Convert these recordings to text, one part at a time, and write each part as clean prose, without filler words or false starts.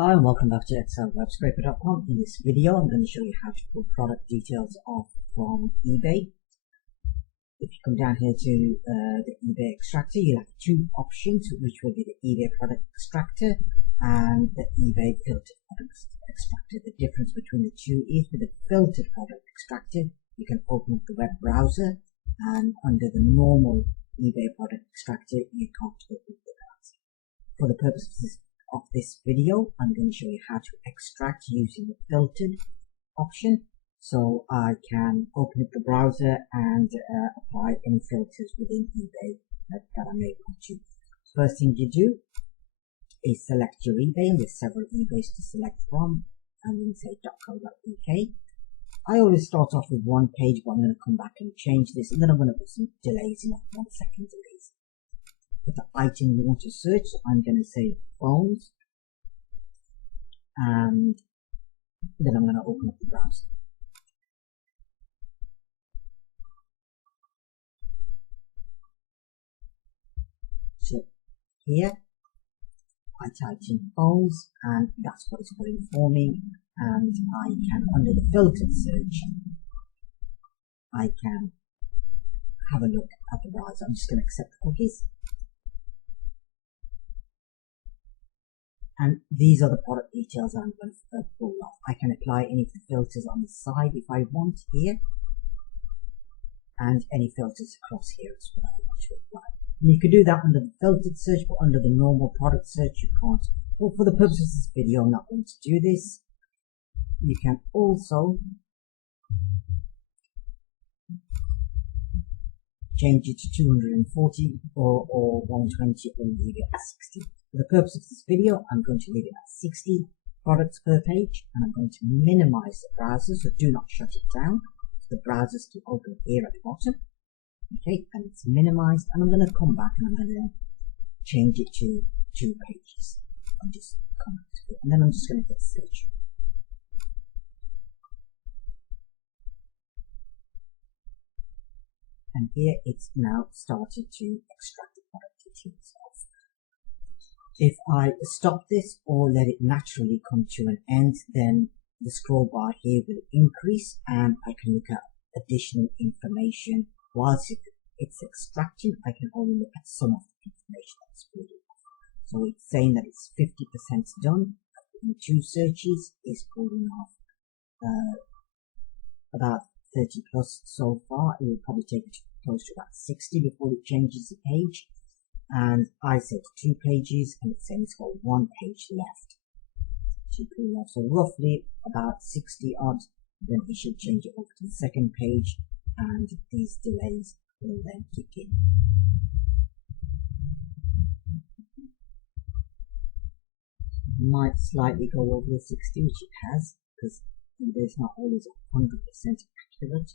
Hi and welcome back to excelwebscraper.com. In this video I'm going to show you how to pull product details off from eBay. If you come down here to the eBay extractor, you'll have two options, which will be the eBay product extractor and the eBay filtered product extractor. The difference between the two is with the filtered product extractor you can open up the web browser, and under the normal eBay product extractor you can't open the browser. For the purposes of this video, I'm going to show you how to extract using the filtered option. So I can open up the browser and apply any filters within eBay that I may want to. First thing you do is select your eBay, and there's several eBays to select from. I'm going to say .co.uk. I always start off with one page, but I'm going to come back and change this, and then I'm going to put some delays in, 1 second delays. For the item you want to search, I'm going to say phones, and then I'm going to open up the browser. So here I typed in phones, and that's what it's putting for me, and I can, under the filtered search, I can have a look at the browser. I'm just going to accept the cookies. And these are the product details I'm going to pull off. I can apply any of the filters on the side if I want here, and any filters across here as well I want to apply. And you can do that under the filtered search, but under the normal product search you can't. Well, for the purposes of this video, I'm not going to do this. You can also change it to 240 or 120, or leave it at 60. For the purpose of this video, I'm going to leave it at 60 products per page, and I'm going to minimize the browser, so do not shut it down. So the browser is still open here at the bottom. Okay, and it's minimized, and I'm going to come back and I'm going to change it to 2 pages. I'll just come back to it, and then I'm just going to hit search. And here it's now started to extract the product details off. If I stop this or let it naturally come to an end, then the scroll bar here will increase, and I can look at additional information. Whilst it's extracting, I can only look at some of the information that's pulled off. So it's saying that it's 50% done. In 2 searches, it's pulling off about 30 plus so far. It will probably take it close to about 60 before it changes the page. And I said 2 pages, and it's saying it's got 1 page left to pull off. So roughly about 60 odd, then it should change it over to the second page, and these delays will then kick in. It might slightly go over the 60, which it has, because it's not always 100% accurate.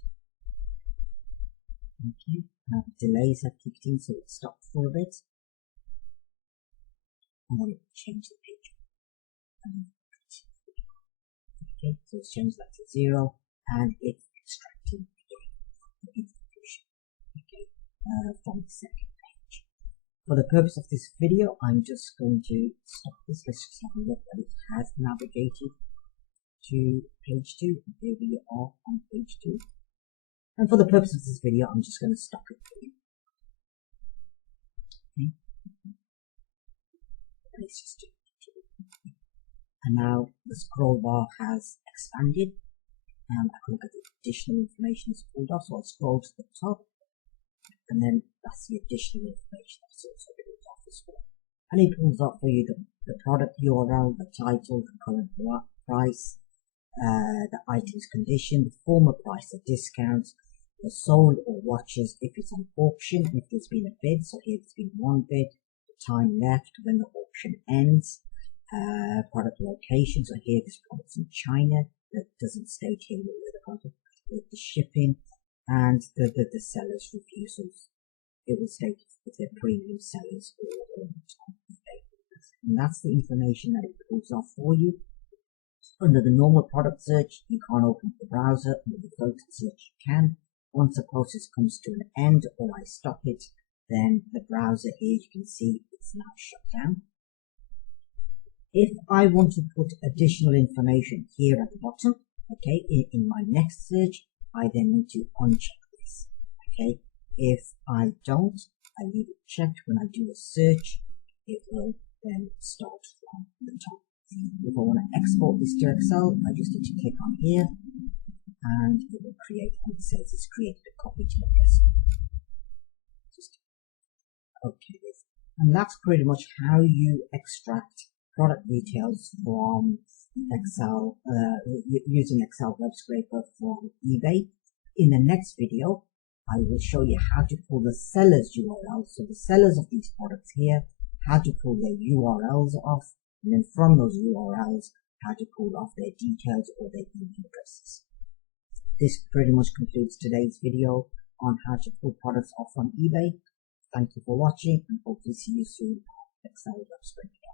Okay, now the delays have kicked in, so it stopped for a bit, and then it will change the page. Okay, so it's changed that to 0, and it's extracting again the information, okay, from the second page. For the purpose of this video, I'm just going to stop this. Let's just have a look that it has navigated to page 2. Here we are on page 2. And for the purpose of this video, I'm just going to stop it here. Okay. Let's just do it. And now the scroll bar has expanded, and I can look at the additional information that's pulled off. So I'll scroll to the top, and then that's the additional information that's also pulled off as well. And it pulls up for you the product URL, the title, the current price, the item's condition, the former price, the discount, the sold or watches if it's on auction, and if there's been a bid. So here there's been 1 bid, the time left, when the auction ends, product location. So here this product's in China. That doesn't state here where the product is, the shipping, and the seller's refusals. It will state if they're premium sellers or top eBay. And that's the information that it pulls off for you. Under the normal product search, you can't open the browser. Under the filtered search, you can. Once the process comes to an end, or I stop it, then the browser here, you can see it's now shut down. If I want to put additional information here at the bottom, okay, in my next search, I then need to uncheck this. Okay, if I don't, I leave it checked. When I do a search, it will then start from the top. If I want to export this to Excel, I just need to click on here and it will create, and it says it's created a copy to my desktop. Just okay, and that's pretty much how you extract product details from Excel using Excel Web Scraper from eBay. In the next video, I will show you how to pull the sellers URLs, so the sellers of these products here, how to pull their URLs off, and then from those URLs, how to pull off their details or their email addresses. This pretty much concludes today's video on how to pull products off from eBay. Thank you for watching and hope to see you soon on Excel Web Scraper.